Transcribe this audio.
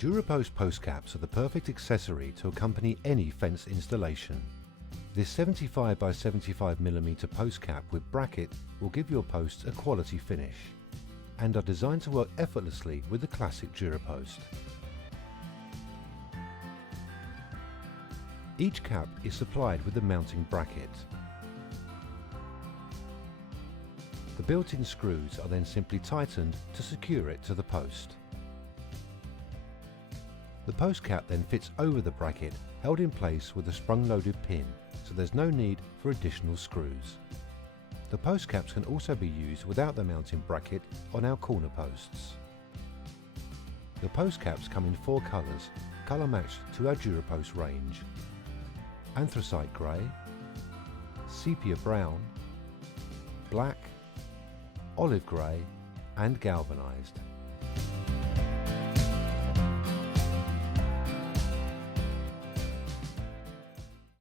DuraPost post caps are the perfect accessory to accompany any fence installation. This 75 by 75mm post cap with bracket will give your posts a quality finish and are designed to work effortlessly with the classic DuraPost. Each cap is supplied with a mounting bracket. The built-in screws are then simply tightened to secure it to the post. The post cap then fits over the bracket, held in place with a sprung-loaded pin, so there's no need for additional screws. The post caps can also be used without the mounting bracket on our corner posts. The post caps come in 4 colours, colour matched to our DuraPost range: anthracite grey, sepia brown, black, olive grey and galvanised.